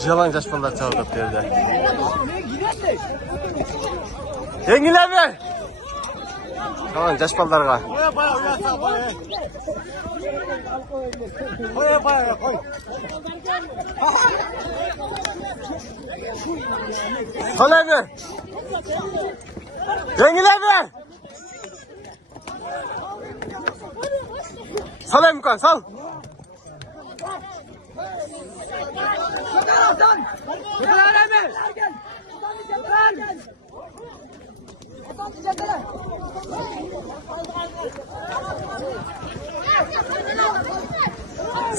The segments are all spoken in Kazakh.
Жалаң жаш балдар чабып берді. Еңгілер! Жалаң жаш балдарға. Қалай бер! Еңгілер бер! Сал әмкан, сал!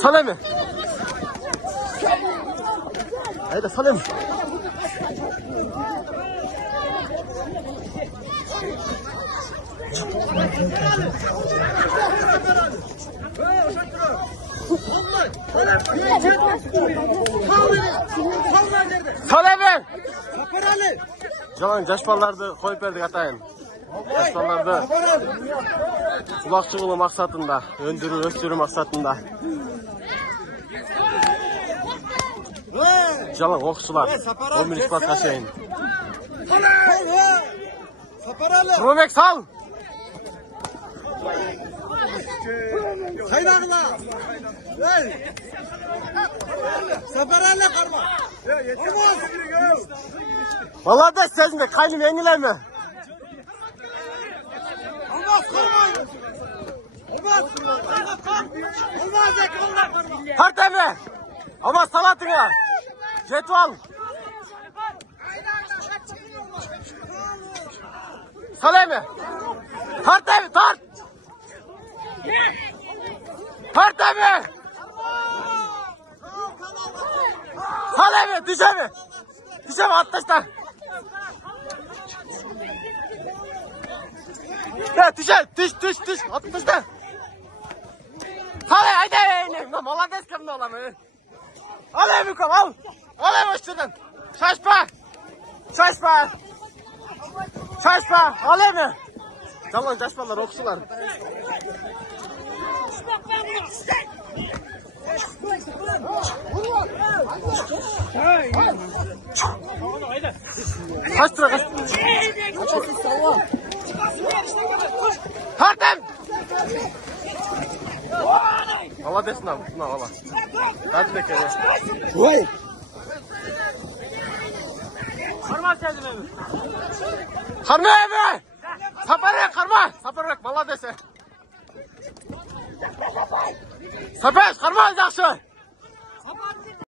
Salami. Hayda salami. Salami. Жалаң жаш балдарды қойып бердік атайын. Жаш балдарды құлақ шығылы мақсатында, өндіру, өсіру мақсатында. Жалаң оқушылар, 11 классқа шейін. Құрманбек, сал! Қайдағыла! Сапаралы қарма! Балада сезінде қайным еңілер ме? Тарт әме! Ама салатыңа! Жетіп ал! Сал әме! Тарт әме! Тарт! Тарт әме! Сал әме! Түш әме! Түш әме! Ат ташта! Түш! Ат ташта! Қалай, айдай! Молодец кімді оламын. Ал әмі көм, ал! Ал әмі өштірден! Шашпа! Ал әмі! Жалаң жаш балдар, оқушылар. Қаш тұра, қаш! Тартым! Молодец, на, ала. Тартым екен. Ой! Қарма сәдім әмі. Қарма әмі! Сапарек, молодец. Сапарек, қарма жақшы!